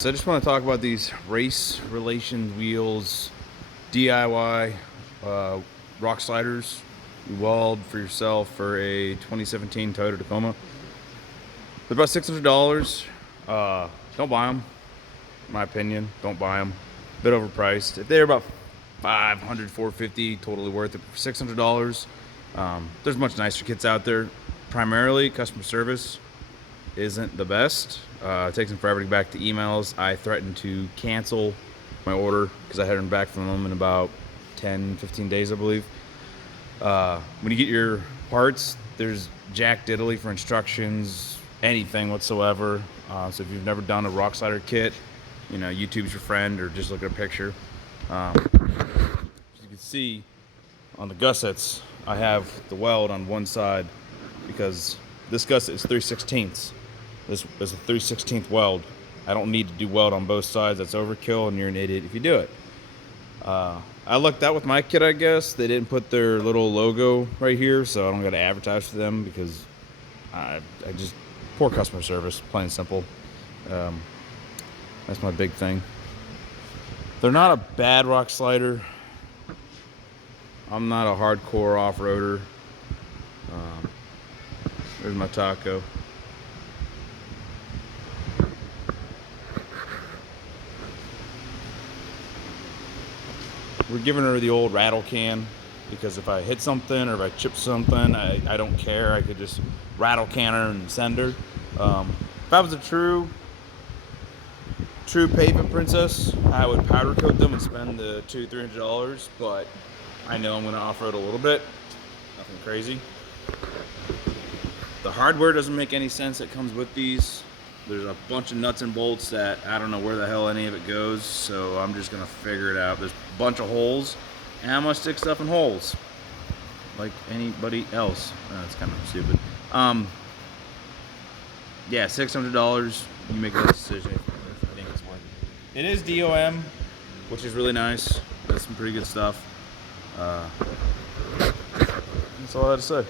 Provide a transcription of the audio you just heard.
So I just want to talk about these race relation wheels, DIY rock sliders you walled for yourself for a 2017 Toyota Tacoma. They're about $600. Don't buy them, in my opinion. Don't buy them. Bit overpriced. If they're about $500, $450, totally worth it. For $600, there's much nicer kits out there. Primarily, customer service isn't the best. It takes them forever to get back to emails. I threatened to cancel my order because I hadn't heard back from them in about 10-15 days, I believe. When you get your parts, there's Jack Diddley for instructions, anything whatsoever. So if you've never done a rock slider kit, YouTube's your friend, or just look at a picture. As you can see on the gussets, I have the weld on one side because this gusset is 3/16. This is a 3/16 weld. I don't need to do weld on both sides. That's overkill, and you're an idiot if you do it. I lucked out with my kit, I guess. They didn't put their little logo right here, so I don't got to advertise for them because I just poor customer service, plain and simple. That's my big thing. They're not a bad rock slider. I'm not a hardcore off-roader. There's my taco. We're giving her the old rattle can because if I hit something or if I chip something, I don't care. I could just rattle can her and send her. If I was a true pavement princess, I would powder coat them and spend the $200-300, but I know I'm going to off-road a little bit. Nothing crazy. The hardware doesn't make any sense that comes with these. There's a bunch of nuts and bolts that I don't know where the hell any of it goes, so I'm just gonna figure it out. There's a bunch of holes, and I'm gonna stick stuff in holes like anybody else. That's kind of stupid. Yeah, $600. You make that decision if you think it's worth it. It is DOM, which is really nice. That's some pretty good stuff. That's all I had to say.